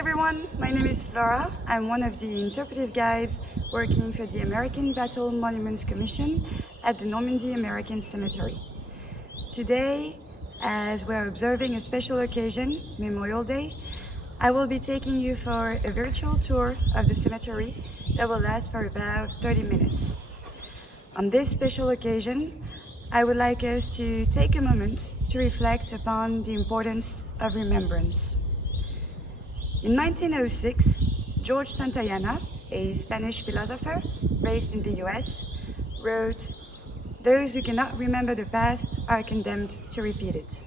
everyone, my name is Flora. I'm one of the interpretive guides working for the American Battle Monuments Commission at the Normandy American Cemetery. Today, as we're observing a special occasion, Memorial Day, I will be taking you for a virtual tour of the cemetery that will last for about 30 minutes. On this special occasion, I would like us to take a moment to reflect upon the importance of remembrance. In 1906, George Santayana, a Spanish philosopher raised in the US, wrote, "Those who cannot remember the past are condemned to repeat it."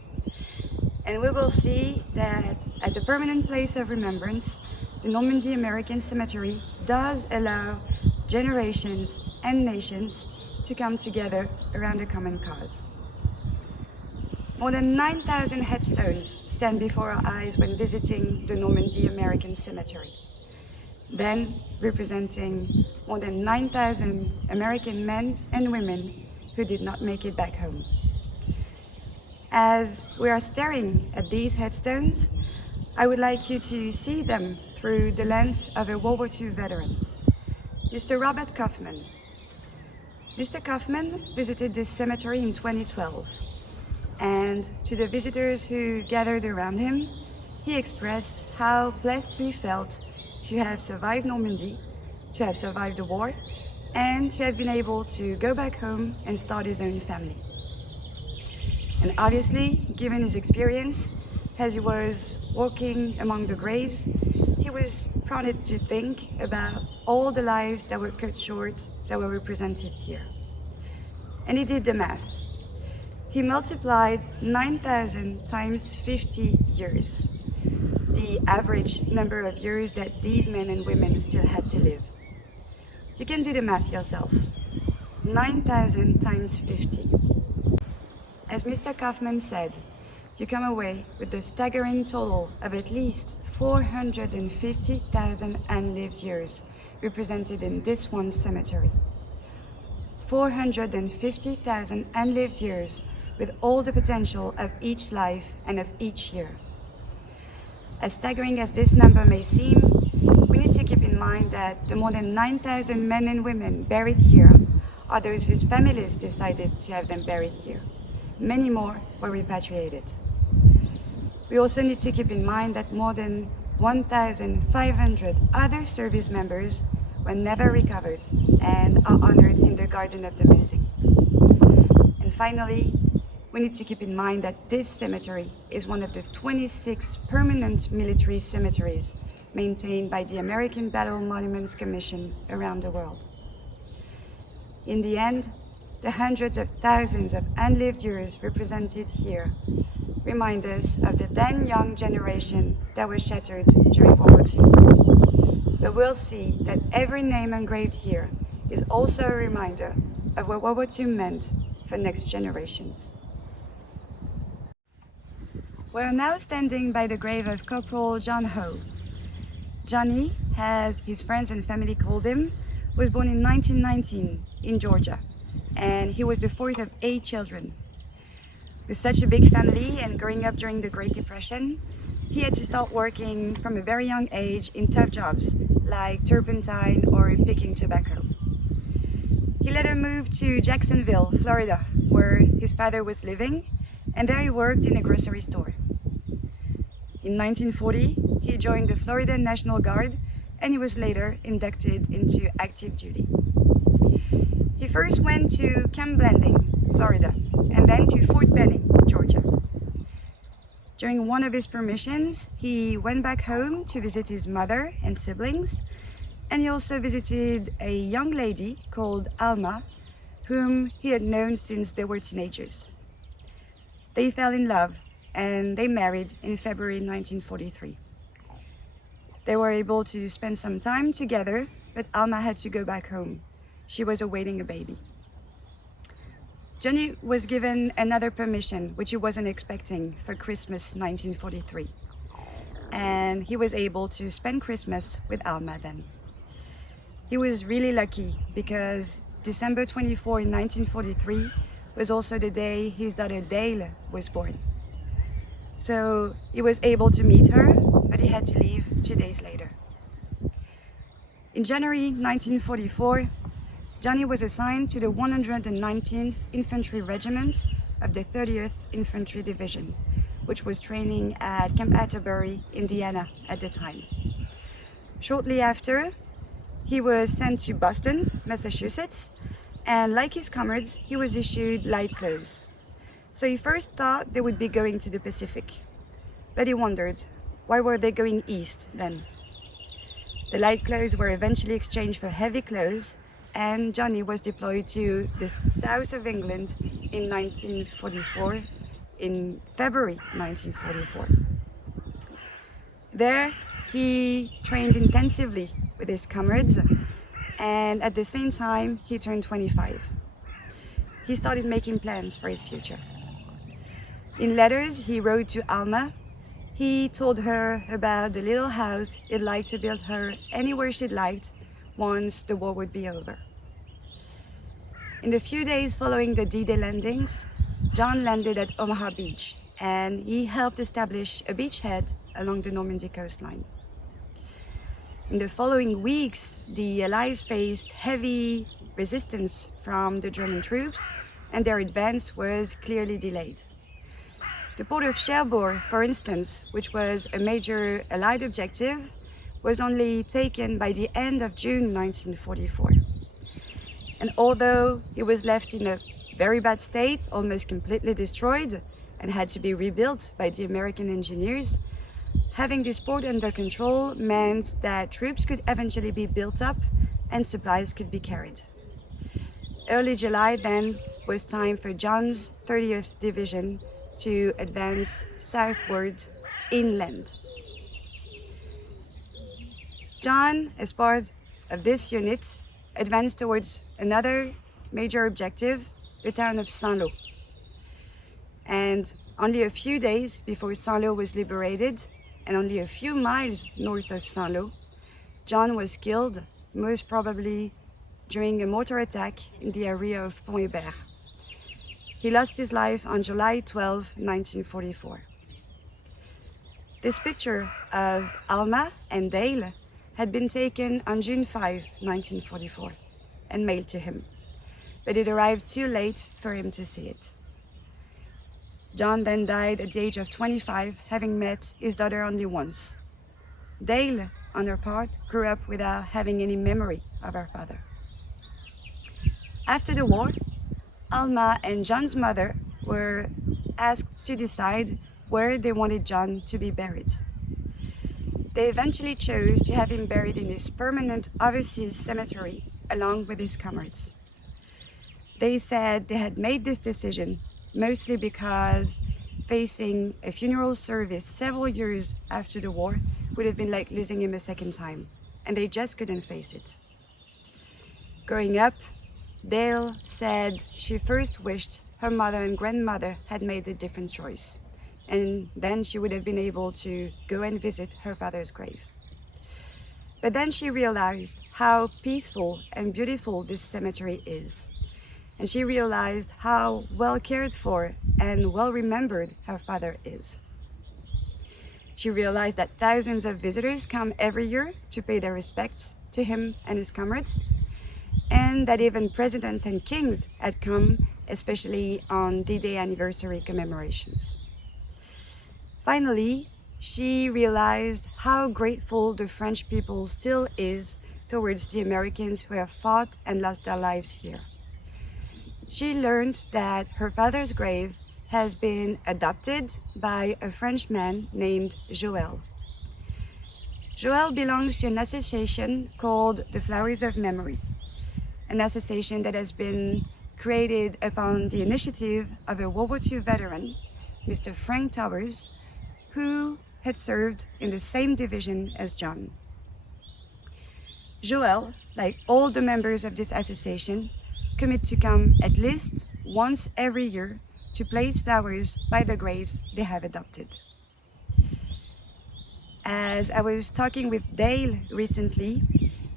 And we will see that as a permanent place of remembrance, the Normandy American Cemetery does allow generations and nations to come together around a common cause. More than 9,000 headstones stand before our eyes when visiting the Normandy American Cemetery, then representing more than 9,000 American men and women who did not make it back home. As we are staring at these headstones, I would like you to see them through the lens of a World War II veteran, Mr. Robert Kaufman. Mr. Kaufman visited this cemetery in 2012. And to the visitors who gathered around him, he expressed how blessed he felt to have survived Normandy, to have survived the war, and to have been able to go back home and start his own family. And obviously, given his experience, as he was walking among the graves, he was prompted to think about all the lives that were cut short, that were represented here. And he did the math. He multiplied 9,000 times 50 years, the average number of years that these men and women still had to live. You can do the math yourself. 9,000 times 50. As Mr. Kaufman said, you come away with the staggering total of at least 450,000 unlived years represented in this one cemetery. 450,000 unlived years with all the potential of each life and of each year. As staggering as this number may seem, we need to keep in mind that the more than 9,000 men and women buried here are those whose families decided to have them buried here. Many more were repatriated. We also need to keep in mind that more than 1,500 other service members were never recovered and are honored in the Garden of the Missing. And finally, we need to keep in mind that this cemetery is one of the 26 permanent military cemeteries maintained by the American Battle Monuments Commission around the world. In the end, the hundreds of thousands of unlived years represented here remind us of the then young generation that was shattered during World War II. But we'll see that every name engraved here is also a reminder of what World War II meant for next generations. We're now standing by the grave of Corporal John Howe. Johnny, as his friends and family called him, was born in 1919 in Georgia, and he was the fourth of 8 children. With such a big family and growing up during the Great Depression, he had to start working from a very young age in tough jobs like turpentine or picking tobacco. He later moved to Jacksonville, Florida, where his father was living, and there he worked in a grocery store. In 1940, he joined the Florida National Guard, and he was later inducted into active duty. He first went to Camp Blanding, Florida, and then to Fort Benning, Georgia. During one of his permissions, he went back home to visit his mother and siblings, and he also visited a young lady called Alma, whom he had known since they were teenagers. They fell in love and they married in February 1943. They were able to spend some time together, but Alma had to go back home. She was awaiting a baby. Johnny was given another permission, which he wasn't expecting, for Christmas 1943. And he was able to spend Christmas with Alma then. He was really lucky because December 24 in 1943 was also the day his daughter Dale was born. So he was able to meet her but he had to leave 2 days later. In January 1944, Johnny was assigned to the 119th Infantry Regiment of the 30th Infantry Division, which was training at Camp Atterbury, Indiana at the time. Shortly after, he was sent to Boston, Massachusetts, and like his comrades, he was issued light clothes. So he first thought they would be going to the Pacific, but he wondered, why were they going east then? The light clothes were eventually exchanged for heavy clothes, and Johnny was deployed to the south of England in 1944, in February 1944. There, he trained intensively with his comrades, and at the same time, he turned 25. He started making plans for his future. In letters he wrote to Alma, he told her about the little house he'd like to build her anywhere she'd liked once the war would be over. In the few days following the D-Day landings, John landed at Omaha Beach, and he helped establish a beachhead along the Normandy coastline. In the following weeks, the Allies faced heavy resistance from the German troops, and their advance was clearly delayed. The port of Cherbourg, for instance, which was a major Allied objective, was only taken by the end of June 1944. And although it was left in a very bad state, almost completely destroyed, and had to be rebuilt by the American engineers, having this port under control meant that troops could eventually be built up and supplies could be carried. Early July then was time for John's 30th Division to advance southward inland. John, as part of this unit, advanced towards another major objective, the town of Saint-Lô. And only a few days before Saint-Lô was liberated, and only a few miles north of Saint-Lô, John was killed, most probably during a mortar attack in the area of Pont-Hébert. He lost his life on July 12, 1944. This picture of Alma and Dale had been taken on June 5, 1944, and mailed to him, but it arrived too late for him to see it. John then died at the age of 25, having met his daughter only once. Dale, on her part, grew up without having any memory of her father. After the war, Alma and John's mother were asked to decide where they wanted John to be buried. They eventually chose to have him buried in this permanent overseas cemetery along with his comrades. They said they had made this decision mostly because facing a funeral service several years after the war would have been like losing him a second time, and they just couldn't face it. Growing up, Dale said she first wished her mother and grandmother had made a different choice, and then she would have been able to go and visit her father's grave. But then she realized how peaceful and beautiful this cemetery is, and she realized how well cared for and well remembered her father is. She realized that thousands of visitors come every year to pay their respects to him and his comrades, and that even presidents and kings had come, especially on D-Day anniversary commemorations. Finally, she realized how grateful the French people still is towards the Americans who have fought and lost their lives here. She learned that her father's grave has been adopted by a Frenchman named Joël. Joël belongs to an association called the Flowers of Memory, an association that has been created upon the initiative of a World War II veteran, Mr. Frank Towers, who had served in the same division as John. Joël, like all the members of this association, commit to come at least once every year to place flowers by the graves they have adopted. As I was talking with Dale recently,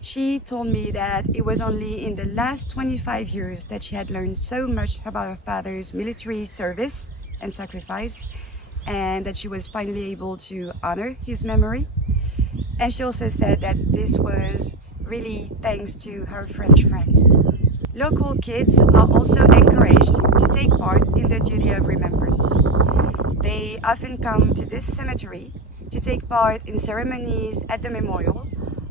she told me that it was only in the last 25 years that she had learned so much about her father's military service and sacrifice, and that she was finally able to honor his memory. And she also said that this was really thanks to her French friends. Local kids are also encouraged to take part in the duty of remembrance. They often come to this cemetery to take part in ceremonies at the memorial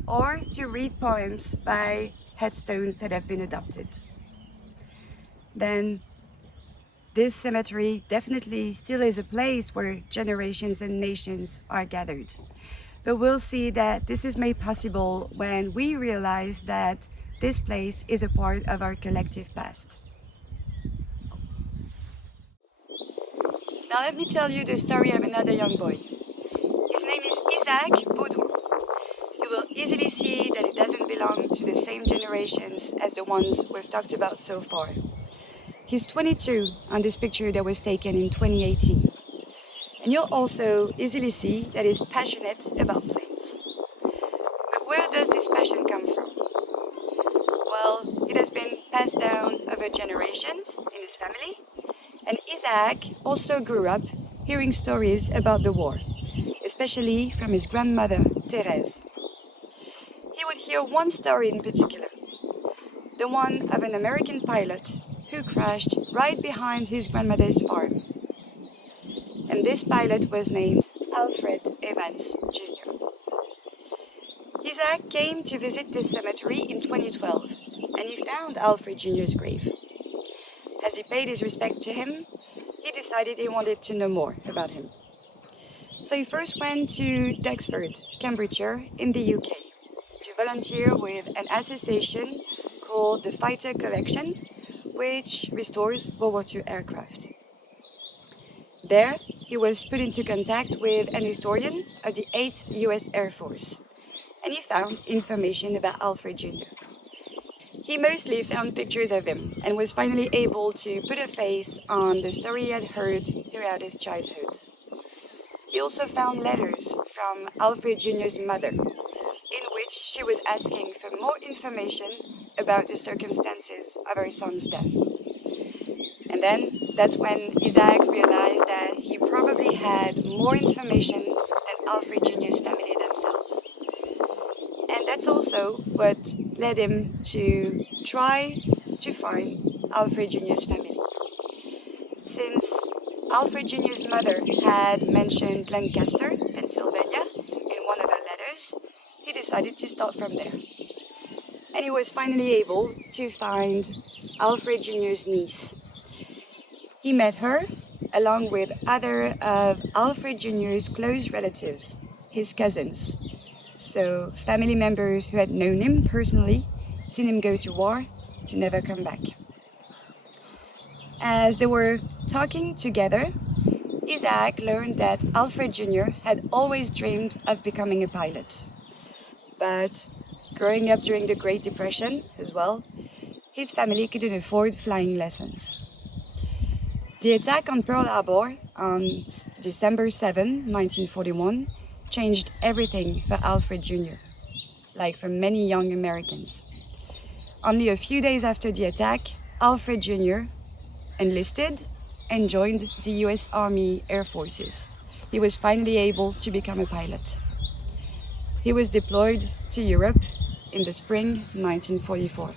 or to read poems by headstones that have been adopted. Then this cemetery definitely still is a place where generations and nations are gathered. But we'll see that this is made possible when we realize that this place is a part of our collective past. Now let me tell you the story of another young boy. His name is Isaac Baudouin. You will easily see that it doesn't belong to the same generations as the ones we've talked about so far. He's 22 on this picture that was taken in 2018. And you'll also easily see that he's passionate about planes. But where does this passion come from? Well, it has been passed down over generations in his family. And Isaac also grew up hearing stories about the war, especially from his grandmother, Thérèse. He would hear one story in particular, the one of an American pilot who crashed right behind his grandmother's farm. And this pilot was named Alfred Evans Jr. Isaac came to visit this cemetery in 2012, and he found Alfred Jr.'s grave. As he paid his respect to him, he decided he wanted to know more about him. So he first went to Duxford, Cambridgeshire, in the UK, to volunteer with an association called the Fighter Collection, which restores World War II aircraft. There, he was put into contact with an historian of the 8th US Air Force, and he found information about Alfred Jr. He mostly found pictures of him and was finally able to put a face on the story he had heard throughout his childhood. He also found letters from Alfred Jr.'s mother, in which she was asking for more information about the circumstances of her son's death. And then that's when Isaac realized that he probably had more information than Alfred Jr.'s family themselves. And that's also what led him to try to find Alfred Jr.'s family. Since Alfred Jr.'s mother had mentioned Lancaster, Pennsylvania, in one of her letters, he decided to start from there. And he was finally able to find Alfred Jr.'s niece. He met her along with other of Alfred Jr.'s close relatives, his cousins. So family members who had known him personally, seen him go to war, to never come back. As they were talking together, Isaac learned that Alfred Jr. had always dreamed of becoming a pilot. But growing up during the Great Depression as well, his family couldn't afford flying lessons. The attack on Pearl Harbor on December 7, 1941, changed everything for Alfred Jr., like for many young Americans. Only a few days after the attack, Alfred Jr. enlisted and joined the US Army Air Forces. He was finally able to become a pilot. He was deployed to Europe in the spring 1944.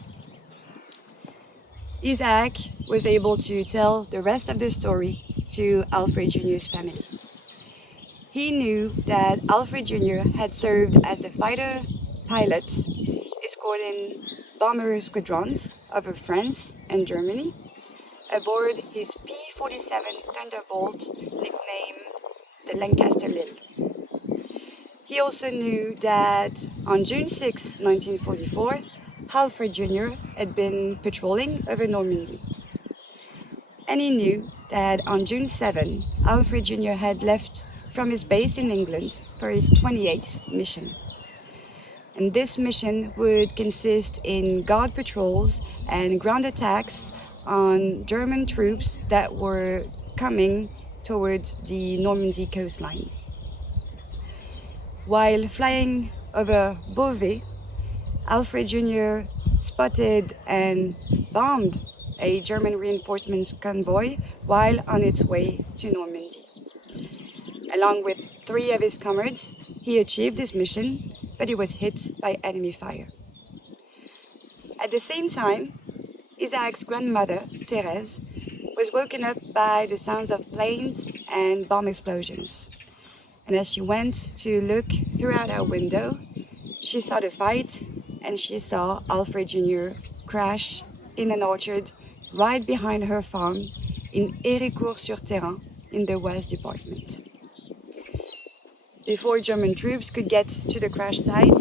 Isaac was able to tell the rest of the story to Alfred Jr.'s family. He knew that Alfred Jr. had served as a fighter pilot, escorting bomber squadrons over France and Germany aboard his P-47 Thunderbolt, nicknamed the Lancaster Lille. He also knew that on June 6, 1944, Alfred Jr. had been patrolling over Normandy. And he knew that on June 7, Alfred Jr. had left from his base in England for his 28th mission. And this mission would consist in guard patrols and ground attacks on German troops that were coming towards the Normandy coastline. While flying over Beauvais, Alfred Jr. spotted and bombed a German reinforcements convoy while on its way to Normandy. Along with 3 of his comrades, he achieved his mission, but he was hit by enemy fire. At the same time, Isaac's grandmother, Thérèse, was woken up by the sounds of planes and bomb explosions. And as she went to look throughout her window, she saw the fight and she saw Alfred Jr. crash in an orchard right behind her farm in Héricourt-sur-Thérain in the West Department. Before German troops could get to the crash site,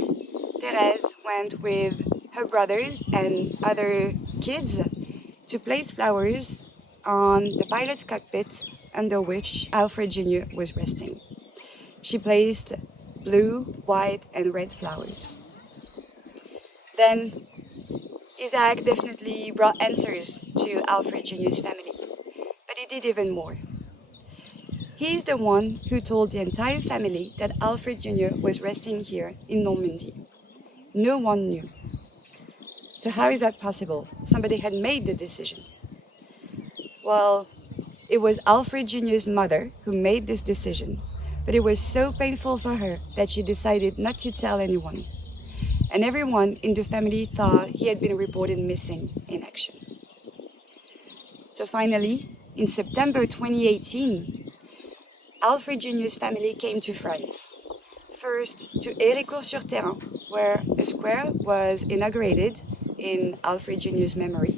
Thérèse went with her brothers and other kids to place flowers on the pilot's cockpit under which Alfred Jr. was resting. She placed blue, white, and red flowers. Then Isaac definitely brought answers to Alfred Jr.'s family, but he did even more. He's the one who told the entire family that Alfred Jr. was resting here in Normandy. No one knew. So how is that possible? Somebody had made the decision. Well, it was Alfred Jr.'s mother who made this decision, but it was so painful for her that she decided not to tell anyone. And everyone in the family thought he had been reported missing in action. So finally, in September 2018, Alfred Jr.'s family came to France. First to Héricourt-sur-Thérain, where a square was inaugurated in Alfred Jr.'s memory.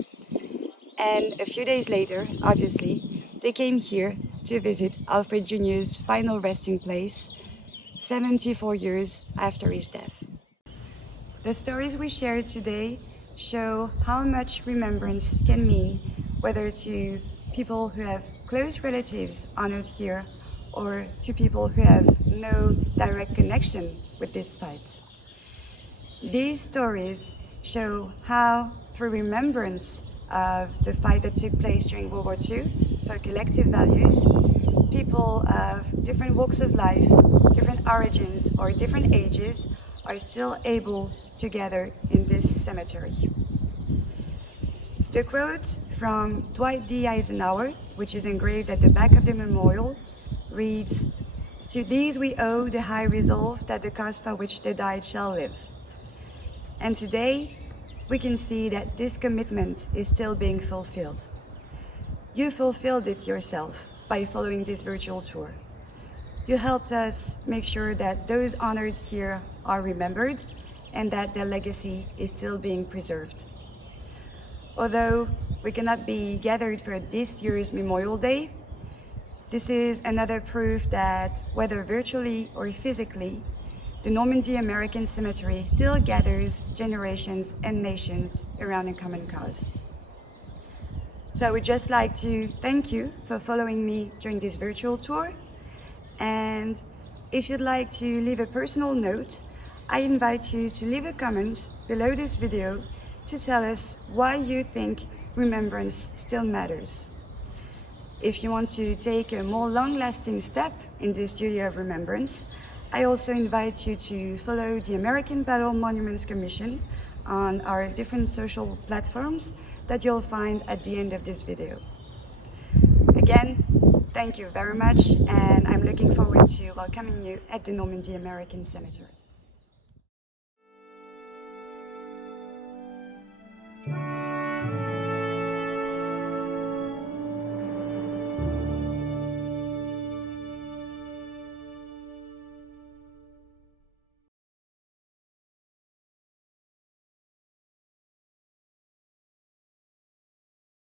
And a few days later, obviously, they came here to visit Alfred Jr.'s final resting place, 74 years after his death. The stories we shared today show how much remembrance can mean, whether to people who have close relatives honored here or to people who have no direct connection with this site. These stories show how, through remembrance of the fight that took place during World War II for collective values, people of different walks of life, different origins, or different ages are still able to gather in this cemetery. The quote from Dwight D. Eisenhower, which is engraved at the back of the memorial, reads, "To these we owe the high resolve that the cause for which they died shall live." And today, we can see that this commitment is still being fulfilled. You fulfilled it yourself by following this virtual tour. You helped us make sure that those honored here are remembered and that their legacy is still being preserved. Although we cannot be gathered for this year's Memorial Day, this is another proof that, whether virtually or physically, the Normandy American Cemetery still gathers generations and nations around a common cause. So I would just like to thank you for following me during this virtual tour. And if you'd like to leave a personal note, I invite you to leave a comment below this video to tell us why you think remembrance still matters. If you want to take a more long-lasting step in this duty of remembrance, I also invite you to follow the American Battle Monuments Commission on our different social platforms that you'll find at the end of this video. Again, thank you very much, and I'm looking forward to welcoming you at the Normandy American Cemetery.